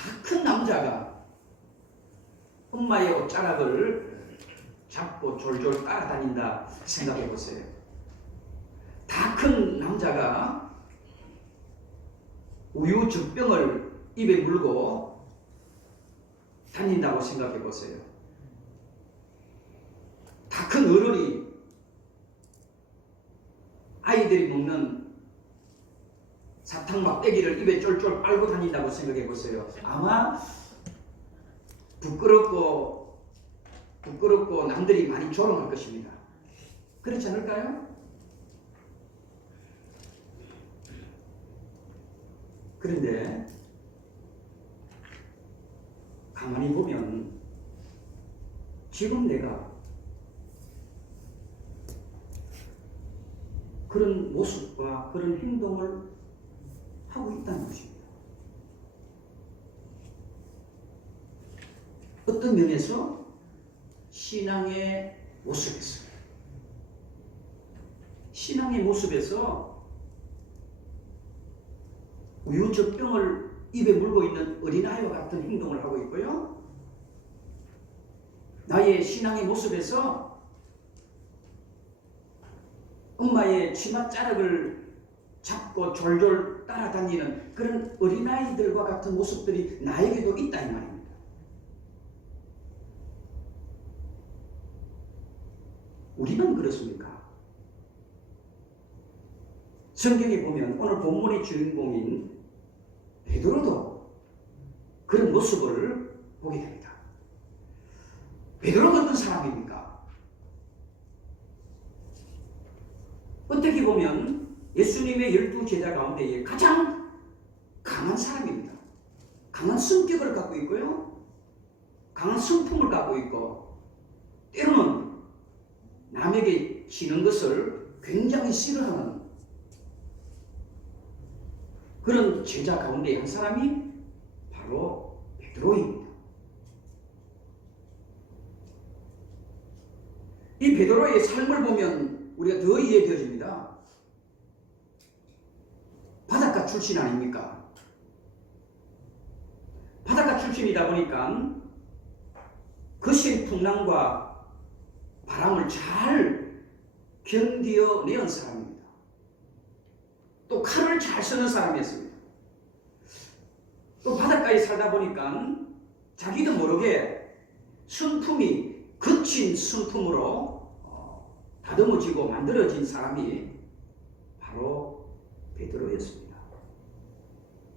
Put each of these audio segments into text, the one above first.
다 큰 남자가 엄마의 옷자락을 잡고 졸졸 따라다닌다 생각해 보세요. 다 큰 남자가 우유 젖병을 입에 물고 다닌다고 생각해 보세요. 다 큰 어른이 아이들이 먹는 사탕 막대기를 입에 쫄쫄 빨고 다닌다고 생각해 보세요. 아마 부끄럽고 남들이 많이 조롱할 것입니다. 그렇지 않을까요? 그런데 가만히 보면 지금 내가 그런 모습과 그런 행동을 하고 있다는 것입니다. 어떤 면에서 신앙의 모습에서 우유젖병을 입에 물고 있는 어린아이와 같은 행동을 하고 있고요. 나의 신앙의 모습에서 엄마의 치맛자락을 잡고 졸졸 따라다니는 그런 어린아이들과 같은 모습들이 나에게도 있다 이 말입니다. 우리는 그렇습니까? 성경에 보면 오늘 본문의 주인공인 베드로도 그런 모습을 보게 됩니다. 베드로가 어떤 사람입니까? 어떻게 보면 예수님의 12제자 가운데 가장 강한 사람입니다. 강한 성격을 갖고 있고요. 강한 성품을 갖고 있고 때로는 남에게 지는 것을 굉장히 싫어하는 그런 제자 가운데 한 사람이 바로 베드로입니다. 이 베드로의 삶을 보면 우리가 더 이해되어집니다. 바닷가 출신 아닙니까? 바닷가 출신이다 보니까 거센 풍랑과 바람을 잘 견디어내는 사람입니다. 또 칼을 잘 쓰는 사람이었습니다. 또 바닷가에 살다 보니까 자기도 모르게 성품이 거친 성품으로 다듬어지고 만들어진 사람이 바로 베드로였습니다.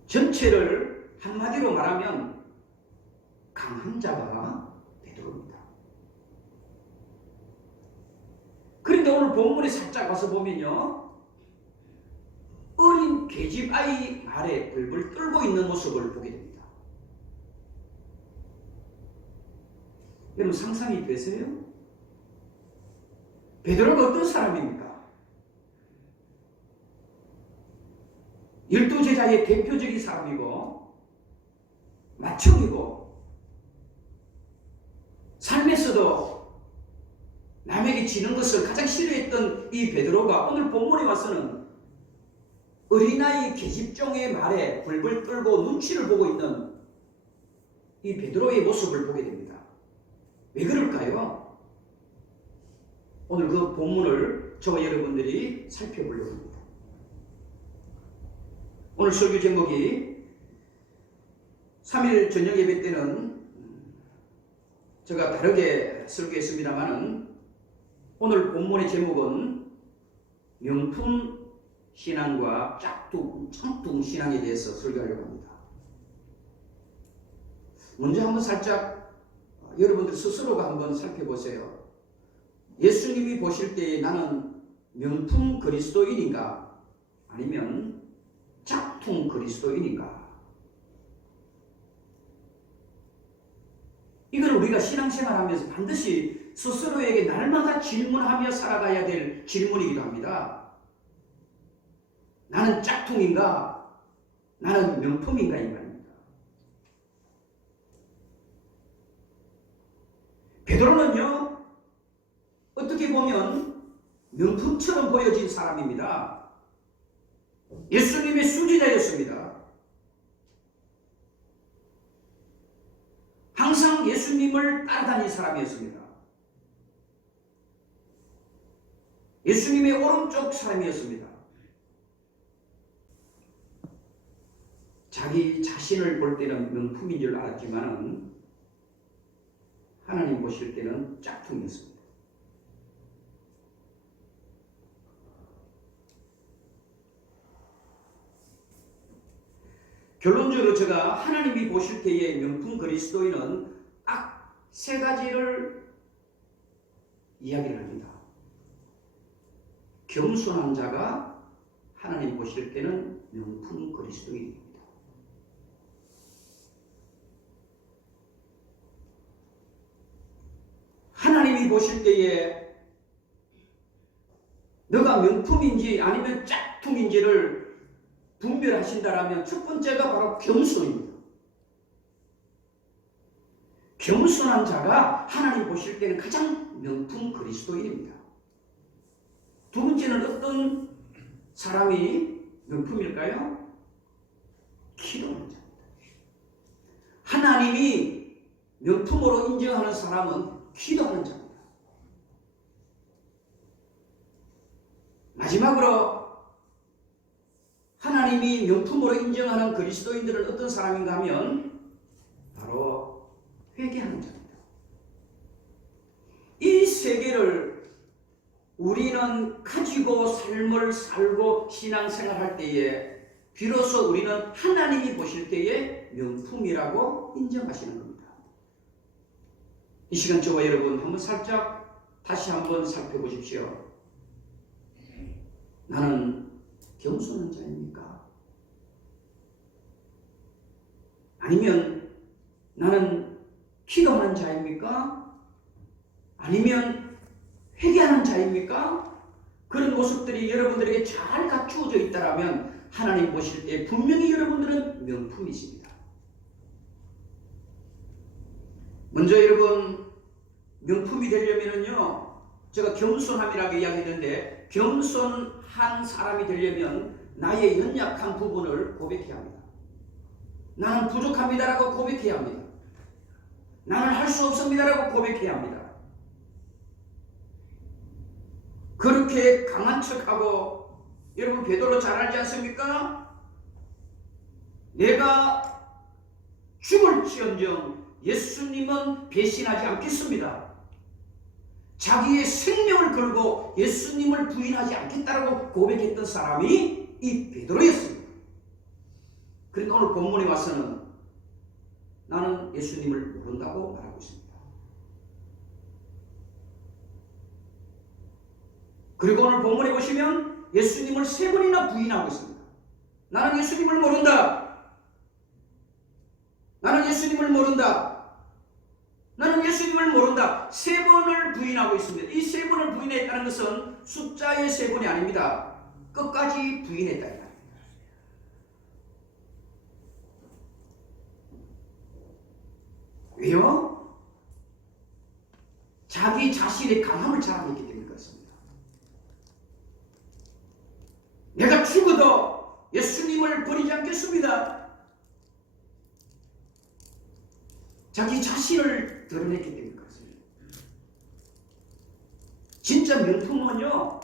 전체를 한마디로 말하면 강한 자가 베드로입니다. 그런데 오늘 본문에 살짝 와서 보면요, 어린 계집 아이 말에 벌벌 떨고 있는 모습을 보게 됩니다. 여러분 상상이 되세요? 베드로가 어떤 사람입니까? 12제자의 대표적인 사람이고 맏형이고 삶에서도 남에게 지는 것을 가장 싫어했던 이 베드로가 오늘 본문에 와서는 어린아이 계집종의 말에 벌벌 떨고 눈치를 보고 있는 이 베드로의 모습을 보게 됩니다. 왜 그럴까요? 오늘 그 본문을 저와 여러분들이 살펴보려고 합니다. 오늘 설교 제목이 3일 저녁 예배 때는 제가 다르게 설교했습니다만은 오늘 본문의 제목은 명품 신앙과 짝퉁 신앙에 대해서 설교하려고 합니다. 먼저 한번 살짝 여러분들 스스로가 한번 살펴보세요. 예수님이 보실 때 나는 명품 그리스도인인가 아니면 짝퉁 그리스도인인가? 이걸 우리가 신앙생활하면서 반드시 스스로에게 날마다 질문하며 살아가야 될 질문이기도 합니다. 나는 짝퉁인가? 나는 명품인가? 이 말입니다. 베드로는요, 어떻게 보면 명품처럼 보여진 사람입니다. 예수님의 수지자였습니다. 항상 예수님을 따라다닌 사람이었습니다. 예수님의 오른쪽 사람이었습니다. 자기 자신을 볼 때는 명품인 줄 알았지만 하나님 보실 때는 짝퉁이었습니다. 결론적으로 제가 하나님이 보실 때의 명품 그리스도인은 딱 세 가지를 이야기를 합니다. 겸손한 자가 하나님 보실 때는 명품 그리스도인입니다. 하나님이 보실 때에 너가 명품인지 아니면 짝퉁인지를 분별하신다라면 첫 번째가 바로 겸손입니다. 겸손한 자가 하나님 보실 때는 가장 명품 그리스도인입니다. 두 번째는 어떤 사람이 명품일까요? 기도하는 자입니다. 하나님이 명품으로 인정하는 사람은 기도하는 자입니다. 마지막으로 하나님이 명품으로 인정하는 그리스도인들은 어떤 사람인가 하면 바로 회개하는 자입니다. 이 세 개를 우리는 가지고 삶을 살고 신앙생활할 때에 비로소 우리는 하나님이 보실 때에 명품이라고 인정하시는 겁니다. 이 시간 저와 여러분 한번 살짝 다시 한번 살펴보십시오. 나는 겸손한 자입니까? 아니면 나는 기도하는 자입니까? 아니면 회개하는 자입니까? 그런 모습들이 여러분들에게 잘 갖추어져 있다면 하나님 보실 때 분명히 여러분들은 명품이십니다. 먼저 여러분 명품이 되려면요, 제가 겸손함이라고 이야기했는데 겸손한 사람이 되려면 나의 연약한 부분을 고백해야 합니다. 나는 부족합니다라고 고백해야 합니다. 나는 할 수 없습니다라고 고백해야 합니다. 그렇게 강한 척하고, 여러분 베드로 잘 알지 않습니까? 내가 죽을지언정 예수님은 배신하지 않겠습니다. 자기의 생명을 걸고 예수님을 부인하지 않겠다라고 고백했던 사람이 이 베드로였습니다. 그런데 오늘 본문에 와서는 나는 예수님을 모른다고 말하고 있습니다. 그리고 오늘 본문에 보시면 예수님을 세 번이나 부인하고 있습니다. 나는 예수님을 모른다. 나는 예수님을 모른다. 나는 예수님을 모른다. 세 번을 부인하고 있습니다. 이 세 번을 부인했다는 것은 숫자의 세 번이 아닙니다. 끝까지 부인했다. 왜요? 자기 자신의 강함을 자랑했기 때문에 그렇습니다. 내가 죽어도 예수님을 버리지 않겠습니다. 자기 자신을 드러냈기 때문에 그렇습니다. 진짜 명품은요,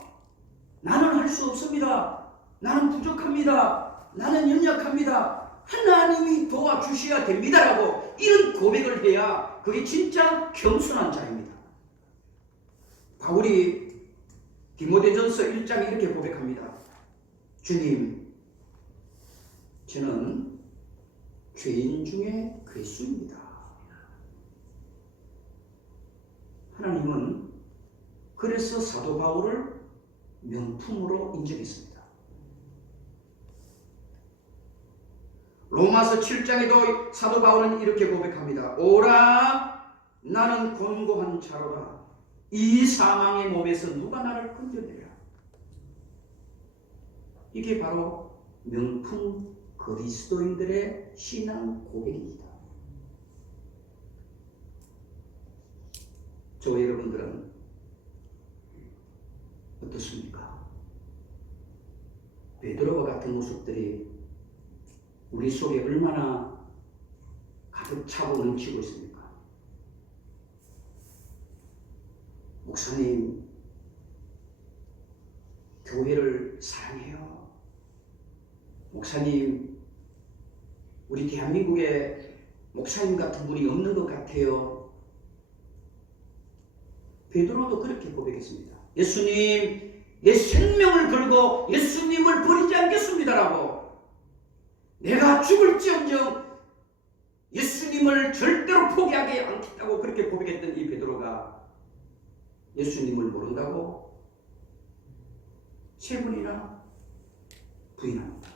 나는 할 수 없습니다. 나는 부족합니다. 나는 연약합니다. 하나님이 도와주셔야 됩니다라고 이런 고백을 해야 그게 진짜 겸손한 자입니다. 바울이 디모데전서 1장에 이렇게 고백합니다. 주님, 저는 죄인 중에 괴수입니다. 하나님은 그래서 사도 바울을 명품으로 인정했습니다. 로마서 7장에도 사도 바울은 이렇게 고백합니다. 오라, 나는 곤고한 자로다. 이 사망의 몸에서 누가 나를 건져내랴. 이게 바로 명품 그리스도인들의 신앙 고백입니다. 저와 여러분들은 어떻습니까? 베드로와 같은 모습들이 우리 속에 얼마나 가득 차고 넘치고 있습니까? 목사님, 교회를 사랑해요. 목사님, 우리 대한민국에 목사님 같은 분이 없는 것 같아요. 베드로도 그렇게 고백했습니다. 예수님, 내 생명을 걸고 예수님을 버리지 않겠습니다라고. 내가 죽을지언정 예수님을 절대로 포기하지 않겠다고 그렇게 고백했던 이 베드로가 예수님을 모른다고 3번이나 부인합니다.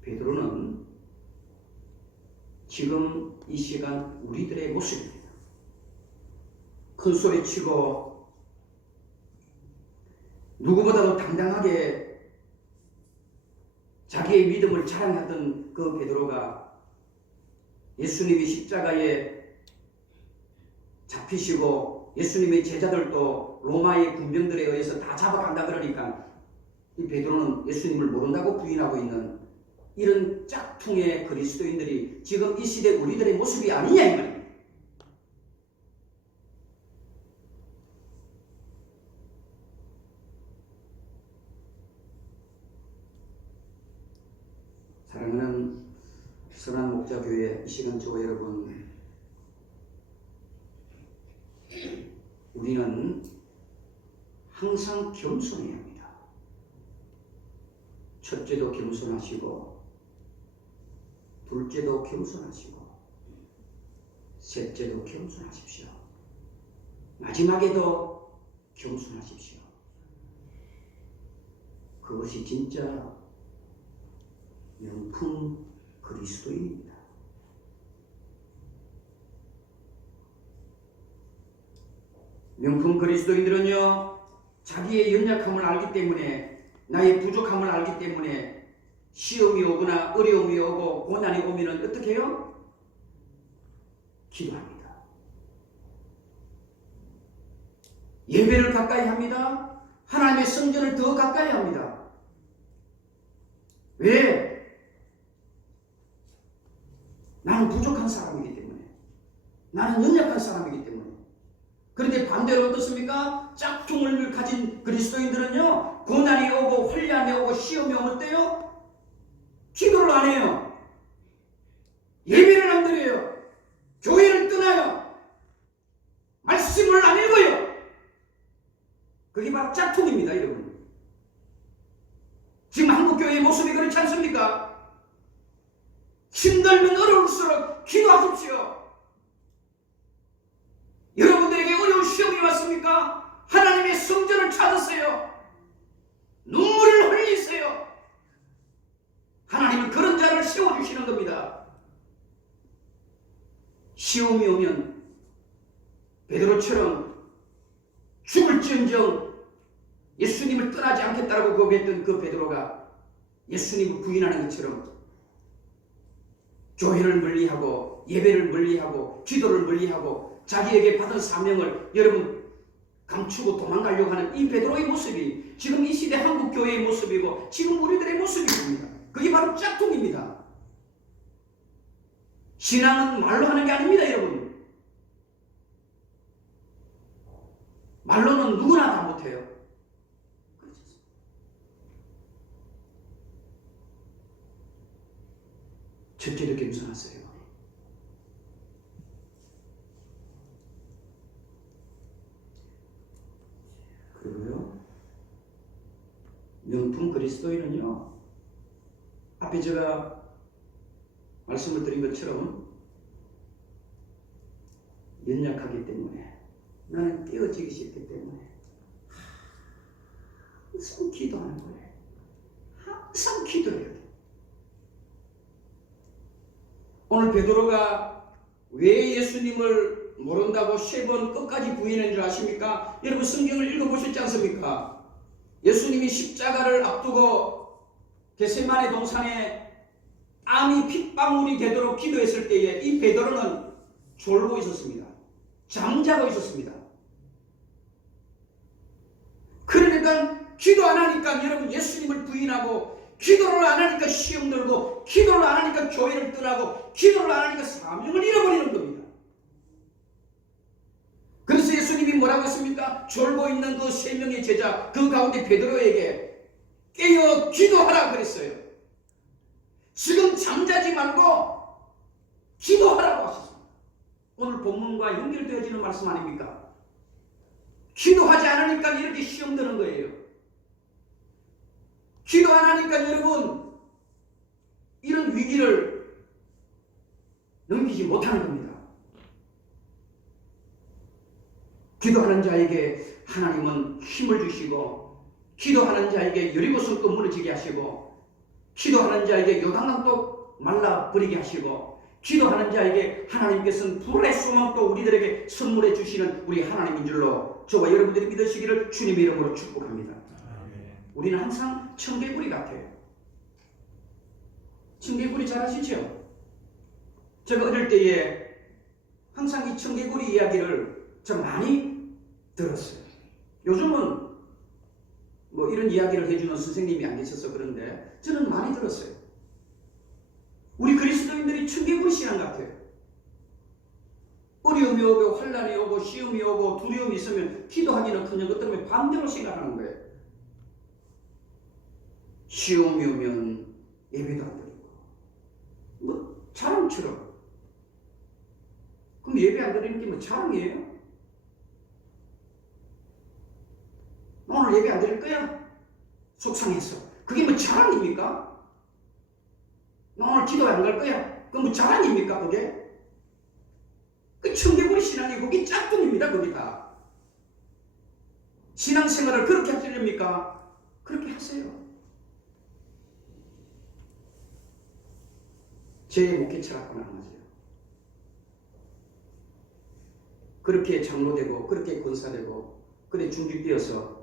베드로는 지금 이 시간 우리들의 모습입니다. 큰 소리치고 누구보다도 당당하게 자기의 믿음을 자랑하던 그 베드로가 예수님이 십자가에 잡히시고 예수님의 제자들도 로마의 군병들에 의해서 다 잡아간다 그러니까 이 베드로는 예수님을 모른다고 부인하고 있는 이런 짝퉁의 그리스도인들이 지금 이 시대 우리들의 모습이 아니냐 이 말입니다. 사랑하는 선한 목자교회 이 시간 저와 여러분, 우리는 항상 겸손해야 합니다. 첫째도 겸손하시고 둘째도 겸손하시고 셋째도 겸손하십시오. 마지막에도 겸손하십시오. 그것이 진짜 명품 그리스도인입니다. 명품 그리스도인들은요, 자기의 연약함을 알기 때문에, 나의 부족함을 알기 때문에 시험이 오거나 어려움이 오고 고난이 오면 어떻게 해요? 기도합니다. 예배를 가까이 합니다. 하나님의 성전을 더 가까이 합니다. 왜? 나는 부족한 사람이기 때문에, 나는 연약한 사람이기 때문에. 그런데 반대로 어떻습니까? 짝퉁을 가진 그리스도인들은요, 고난이 오고 환난이 오고 시험이 오면 어때요? 기도를 안 해요. 예배를 안 드려요. 교회를 떠나요. 말씀을 안 읽어요. 그게 바로 짝퉁입니다, 여러분. 지금 한국교회의 모습이 그렇지 않습니까? 힘들면 어려울수록 기도하십시오. 여러분들에게 어려운 시험이 왔습니까? 하나님의 성전을 찾으세요. 눈물을 흘리세요. 하나님은 그런 자를 세워주시는 겁니다. 시험이 오면 베드로처럼 죽을지언정 예수님을 떠나지 않겠다고 고백했던 그 베드로가 예수님을 부인하는 것처럼 교회를 멀리하고 예배를 멀리하고 기도를 멀리하고 자기에게 받은 사명을 여러분 감추고 도망가려고 하는 이 베드로의 모습이 지금 이 시대 한국교회의 모습이고 지금 우리들의 모습입니다. 그게 바로 짝퉁입니다. 신앙은 말로 하는 게 아닙니다, 여러분. 말로는 누구나 다 못해요. 첫째도 겸손하세요. 그리고요, 명품 그리스도인은요, 앞에 제가 말씀을 드린 것처럼 연약하기 때문에, 나는 깨어지기 싫기 때문에 항상 기도하는 거예요. 항상 기도해야 돼요. 오늘 베드로가 왜 예수님을 모른다고 3번 끝까지 부인한 줄 아십니까? 여러분 성경을 읽어보셨지 않습니까? 예수님이 십자가를 앞두고 겟세마네 동산에 땀이 핏방울이 되도록 기도했을 때에 이 베드로는 졸고 있었습니다. 잠자고 있었습니다. 그러니까 기도 안 하니까 여러분 예수님을 부인하고 기도를 안 하니까 시험 들고, 기도를 안 하니까 교회를 떠나고, 기도를 안 하니까 사명을 잃어버리는 겁니다. 그래서 예수님이 뭐라고 했습니까? 졸고 있는 그 3명의 제자, 그 가운데 베드로에게 깨어 기도하라 그랬어요. 지금 잠자지 말고 기도하라고 하셨습니다. 오늘 본문과 연결되어지는 말씀 아닙니까? 기도하지 않으니까 이렇게 시험 드는 거예요. 기도 안 하니까 여러분 이런 위기를 넘기지 못하는 겁니다. 기도하는 자에게 하나님은 힘을 주시고, 기도하는 자에게 여리고성도 무너지게 하시고, 기도하는 자에게 요단강도 말라버리게 하시고, 기도하는 자에게 하나님께서는 불의 소망도 우리들에게 선물해 주시는 우리 하나님인 줄로 저와 여러분들이 믿으시기를 주님의 이름으로 축복합니다. 우리는 항상 청개구리 같아요. 청개구리 잘 아시죠? 제가 어릴 때에 항상 이 청개구리 이야기를 좀 많이 들었어요. 요즘은 뭐 이런 이야기를 해주는 선생님이 안 계셔서 그런데 저는 많이 들었어요. 우리 그리스도인들이 청개구리 신앙 같아요. 어려움이 오고 환난이 오고 시험이 오고 두려움이 있으면 기도하기는 그냥 것 때문에 반대로 생각하는 거예요. 시험이 오면 예배도 안 드리고 뭐 자랑처럼. 그럼 예배 안 드리는 게 뭐 자랑이에요? 오늘 예배 안 드릴 거야? 속상했어. 그게 뭐 자랑입니까? 나 오늘 기도에 안 갈 거야? 그건 뭐 자랑입니까 그게? 그 청개구리 신앙이 그게 짝꿍입니다. 그게 다. 신앙생활을 그렇게 하시렵니까? 그렇게 하세요. 제 목회 철학과는 안 맞아요. 그렇게 장로되고 그렇게 권사되고 그래 중직되어서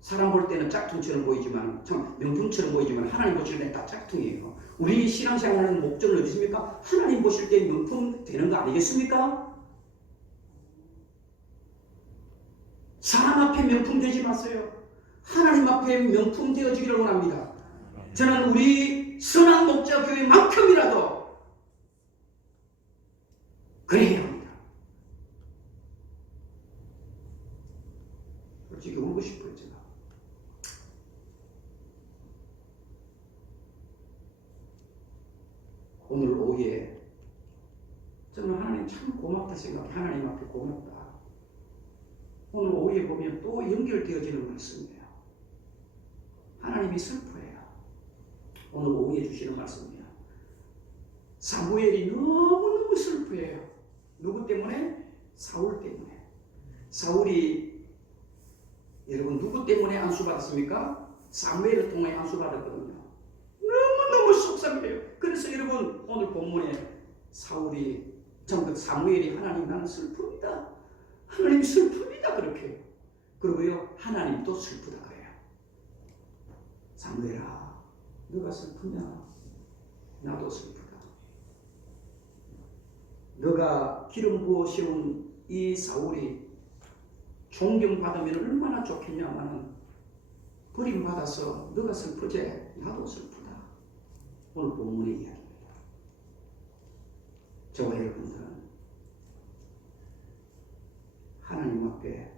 사람 볼 때는 짝퉁처럼 보이지만 참 명품처럼 보이지만 하나님 보실 때는 다 짝퉁이에요. 우리 신앙생활하는 목적은 어디 있습니까? 하나님 보실 때 명품 되는 거 아니겠습니까? 사람 앞에 명품 되지 마세요. 하나님 앞에 명품 되어지기를 원합니다. 저는 우리 선한 목자 교회만큼이라도 그래야 합니다. 솔직히 울고 싶어요. 제가. 오늘 오후에 저는 하나님 참 고맙다 생각해. 하나님 앞에 고맙다. 오늘 오후에 보면 또 연결되어지는 말씀이에요. 하나님이 슬퍼해요. 오늘 오후에 주시는 말씀이에요. 사무엘이 너무너무 슬퍼해요. 누구 때문에? 사울 때문에. 사울이 여러분 누구 때문에 안수받았습니까? 사무엘을 통해 안수받았거든요. 너무너무 속상해요. 그래서 여러분 오늘 본문에 사울이 정작 사무엘이 하나님 나는 슬픕니다. 하나님 슬픕니다. 그렇게. 그리고요 하나님도 슬프다 그래요. 사무엘아 너가 슬프냐? 나도 슬프다. 너가 기름 부어 세운 이 사울이 존경받으면 얼마나 좋겠냐마는 버림받아서 너가 슬프지? 나도 슬프다. 오늘 본문의 이야기입니다. 저와 여러분들은 하나님 앞에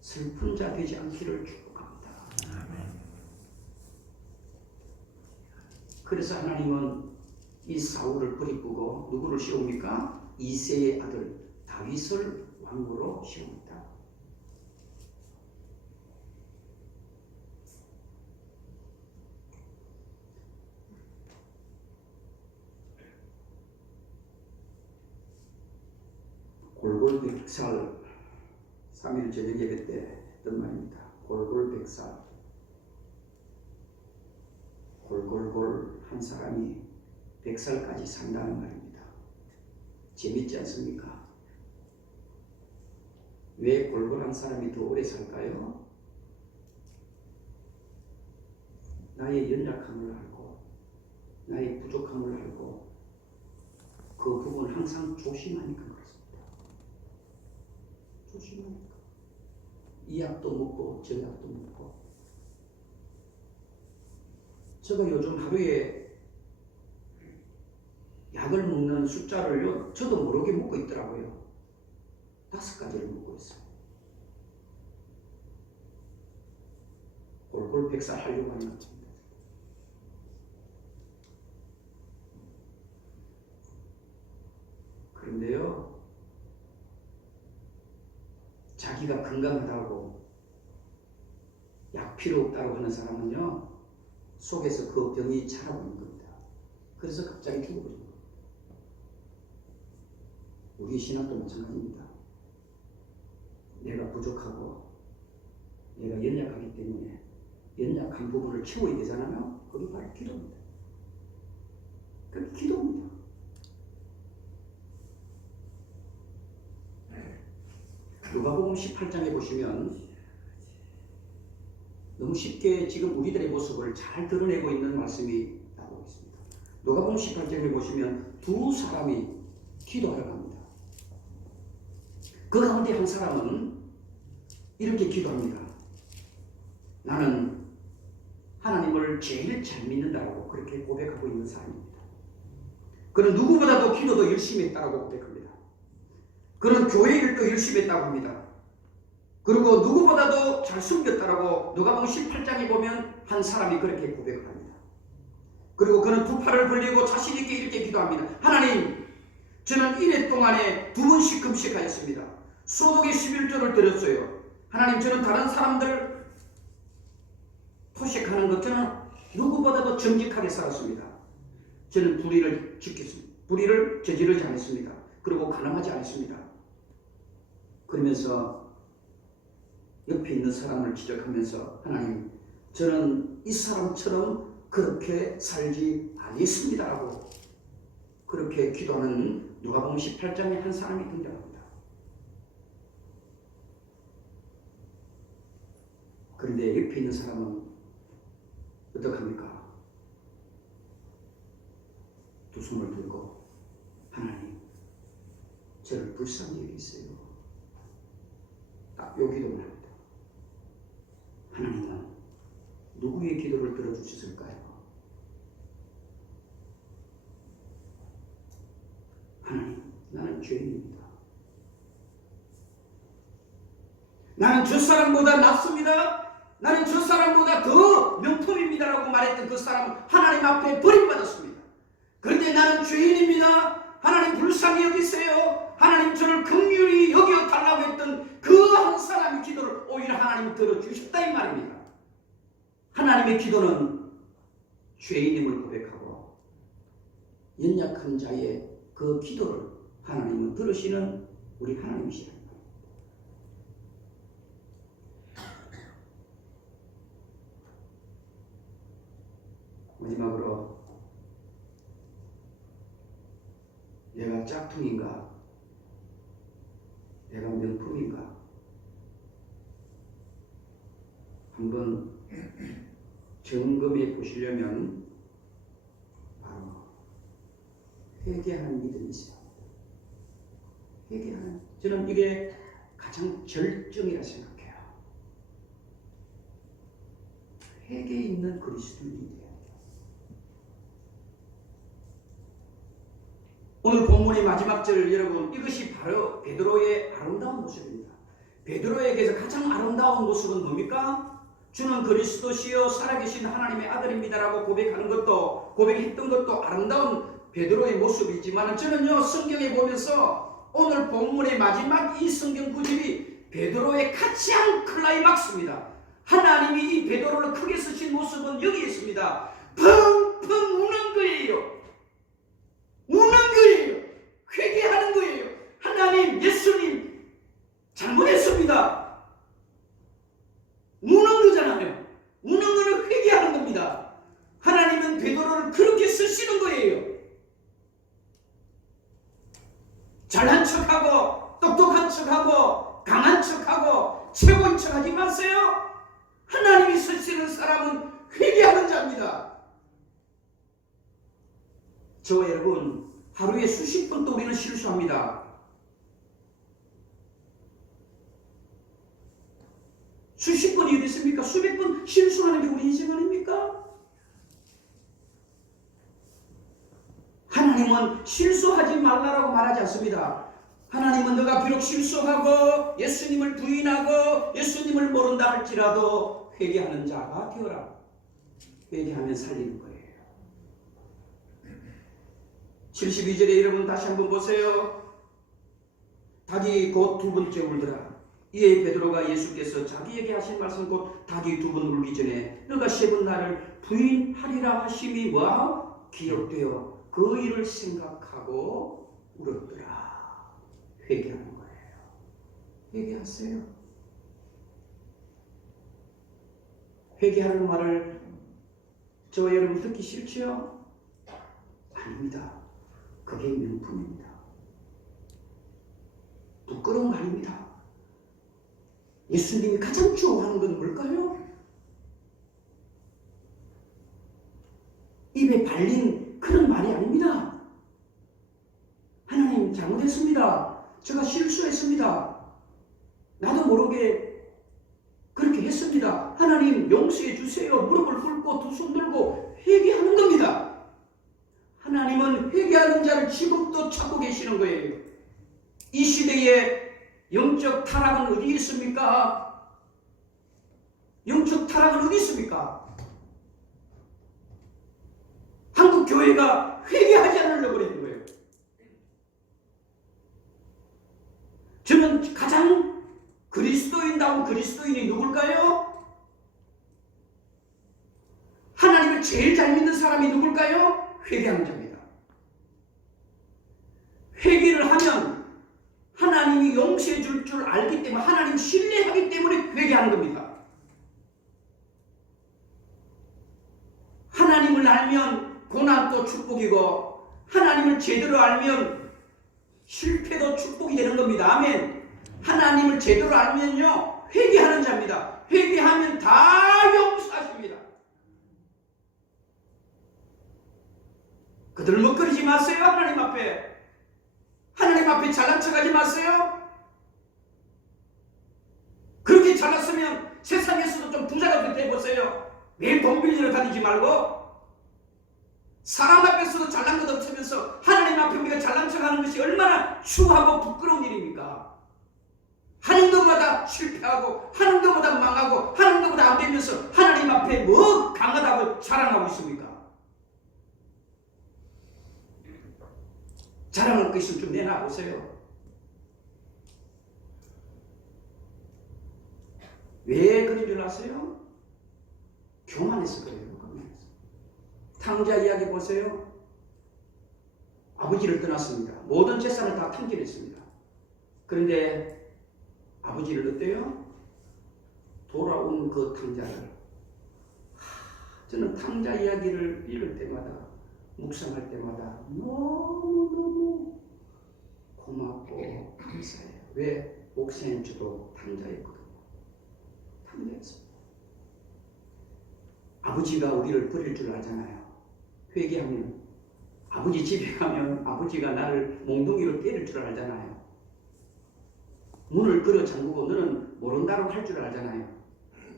슬픈 자 되지 않기를 축복합니다. 그래서 하나님은 이 사울을 버리고 누구를 세웁니까? 이새의 아들 다윗을 왕으로 세웁니다. 골골백살 3일 저녁 예배 때 했던 말입니다. 골골백살 골골골 한 사람이 100살까지 산다는 말입니다. 재밌지 않습니까? 왜 골골한 사람이 더 오래 살까요? 나의 연약함을 알고 나의 부족함을 알고 그 부분을 항상 조심하니까 그렇습니다. 조심하니까 이 약도 먹고 저 약도 먹고 제가 요즘 하루에 약을 먹는 숫자를요, 저도 모르게 먹고 있더라고요. 5가지를 먹고 있어요. 골골 백살하려고 하는 것입니다. 그런데요, 자기가 건강하다고 약 필요 없다고 하는 사람은요, 속에서 그 병이 자라고 있는 겁니다. 그래서 갑자기 죽어버린 겁니다. 우리 신앙도 마찬가지입니다. 내가 부족하고 내가 연약하기 때문에 연약한 부분을 채워야 되잖아요. 그게 바로 기도입니다. 그게 기도입니다. 누가복음 18장에 보시면 너무 쉽게 지금 우리들의 모습을 잘 드러내고 있는 말씀이 나오고 있습니다. 누가복음 18장에 보시면 두 사람이 기도하러 갑니다. 그 가운데 한 사람은 이렇게 기도합니다. 나는 하나님을 제일 잘 믿는다라고 그렇게 고백하고 있는 사람입니다. 그는 누구보다도 기도도 열심히 했다고 고백합니다. 그는 교회 일도 열심히 했다고 합니다. 그리고 누구보다도 잘 숨겼다라고 누가복음 18장에 보면 한 사람이 그렇게 고백을 합니다. 그리고 그는 두 팔을 벌리고 자신 있게 이렇게 기도합니다. 하나님, 저는 1회 동안에 2번씩 금식하였습니다. 소득의 11조를 드렸어요. 하나님, 저는 다른 사람들 토식하는 것 저는 누구보다도 정직하게 살았습니다. 저는 불의를 지켰습니다. 불의를 저지르지 않았습니다. 그리고 가늠하지 않았습니다. 그러면서 옆에 있는 사람을 지적하면서 하나님, 저는 이 사람처럼 그렇게 살지 않겠습니다라고 그렇게 기도하는 누가복음 18장에 한 사람이 등장합니다. 그런데 옆에 있는 사람은 어떡합니까? 두 손을 들고 하나님, 저를 불쌍히 여기세요. 딱 요 기도만 합니다. 하나님은 누구의 기도를 들어주셨을까요? 하나님, 나는 죄인입니다. 나는 저 사람보다 낫습니다. 나는 저 사람보다 더 명품입니다라고 말했던 그 사람은 하나님 앞에 버림받았습니다. 그런데 나는 죄인입니다. 하나님 불쌍히 여기세요. 하나님 저를 긍휼히 여겨 달라고 했던 그 한 사람의 기도를 오히려 하나님이 들어주셨다 이 말입니다. 하나님의 기도는 죄인임을 고백하고 연약한 자의 그 기도를 하나님은 들으시는 우리 하나님이시라. 마지막으로 내가 짝퉁인가? 내가 명품인가? 한번 점검해 보시려면 바로 회개하는 믿음이 있어야 합니다. 회개하는, 저는 이게 가장 절정이라 생각해요. 회개 있는 그리스도인이 돼요. 오늘 본문의 마지막 절 여러분, 이것이 바로 베드로의 아름다운 모습입니다. 베드로에게서 가장 아름다운 모습은 뭡니까? 주는 그리스도시요 살아계신 하나님의 아들입니다라고 고백하는 것도, 고백했던 것도 아름다운 베드로의 모습이지만 저는요, 성경에 보면서 오늘 본문의 마지막 이 성경 구절이 베드로의 가장 클라이막스입니다. 하나님이 이 베드로를 크게 쓰신 모습은 여기 있습니다. 펑펑 우는 거예요. 우는 거예요. 회개하는 거예요. 하나님, 예수님 잘못했습니다. 우는 거잖아요. 우는 거는 회개하는 겁니다. 하나님은 베드로를 그렇게 쓰시는 거예요. 잘난 척하고 똑똑한 척하고 강한 척하고 최고인 척하지 마세요. 하나님이 쓰시는 사람은 회개하는 자입니다. 저와 여러분, 하루에 수십 번도 우리는 실수합니다. 수십 번이 어디 있습니까? 수백 번 실수하는 게 우리 인생 아닙니까? 하나님은 실수하지 말라라고 말하지 않습니다. 하나님은 너가 비록 실수하고 예수님을 부인하고 예수님을 모른다 할지라도 회개하는 자가 되어라. 회개하면 살리는 거예요. 72절에 여러분 다시 한번 보세요. 닭이 곧 두 번째 울더라. 이에 베드로가 예수께서 자기에게 하신 말씀 곧 닭이 두 번 울기 전에 너가 세 번 나를 부인하리라 하심이 뭐하오? 기록되어 그 일을 생각하고 울었더라. 회개하는 거예요. 회개하세요. 회개하는 말을 저와 여러분 듣기 싫지요? 아닙니다. 그게 명품입니다. 부끄러운 거 아닙니다. 예수님이 가장 좋아하는 건 뭘까요? 입에 발린 그런 말이 아닙니다. 하나님 잘못했습니다. 제가 실수했습니다. 나도 모르게 그렇게 했습니다. 하나님 용서해 주세요. 무릎을 꿇고 두 손 들고 회개하는 겁니다. 하나님은 회개하는 자를 지금도 찾고 계시는 거예요. 이 시대에 영적 타락은 어디 있습니까? 영적 타락은 어디 있습니까? 한국 교회가 회개하지 않으려고 그러는 거예요. 저는 가장 그리스도인다운 그리스도인이 누굴까요? 하나님을 제일 잘 믿는 사람이 누굴까요? 회개하는 자입니다. 회개를 하면 하나님이 용서해 줄 줄 알기 때문에 하나님 신뢰하기 때문에 회개하는 겁니다. 하나님을 알면 고난도 축복이고 하나님을 제대로 알면 실패도 축복이 되는 겁니다. 아멘. 하나님을 제대로 알면요 회개하는 자입니다. 회개하면 다 용서하십니다. 그들먹거리지 마세요. 하나님 앞에. 하나님 앞에 잘난 척하지 마세요. 그렇게 잘났으면 세상에서도 좀 부자가 돼보세요. 매일 돈 빌리러 다니지 말고 사람 앞에서도 잘난 것 없으면서 하나님 앞에 우리가 잘난 척하는 것이 얼마나 추하고 부끄러운 일입니까? 하는 것마다 실패하고 하는 것보다 망하고 하는 것보다 안 되면서 하나님 앞에 뭐 강하다고 자랑하고 있습니까? 자랑할 거 있으면 좀 내놔보세요. 왜 그런 줄 아세요? 교만해서 그래요. 교만해서. 탕자 이야기 보세요. 아버지를 떠났습니다. 모든 재산을 다 탕진했습니다. 그런데 아버지를 어때요? 돌아온 그 탕자를 저는 탕자 이야기를 읽을 때마다 묵상할 때마다 너무너무 고맙고 감사해요. 왜? 목사님 저도 탕자였거든요. 탕자였습니다. 아버지가 우리를 버릴 줄 알잖아요. 회개하면 아버지 집에 가면 아버지가 나를 몽둥이로 때릴 줄 알잖아요. 문을 걸어 잠그고 너는 모른다고 할 줄 알잖아요.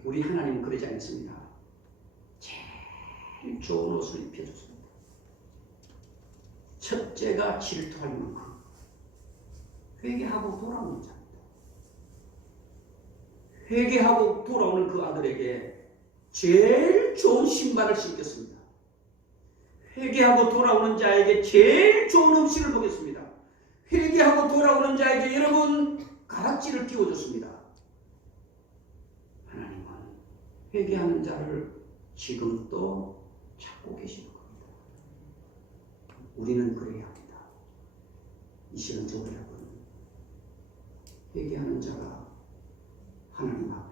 우리 하나님은 그러지 않습니다. 제일 좋은 옷을 입혀줬습니다. 첫째가 질투할 만큼 회개하고 돌아오는 자입니다. 회개하고 돌아오는 그 아들에게 제일 좋은 신발을 신겼습니다. 회개하고 돌아오는 자에게 제일 좋은 음식을 먹였습니다. 회개하고 돌아오는 자에게 여러분 가락지를 끼워줬습니다. 하나님은 회개하는 자를 지금도 찾고 계시는 겁니다. 우리는 그래야 합니다. 이 시간 저와 여러분 회개하는 자가 하나님 앞에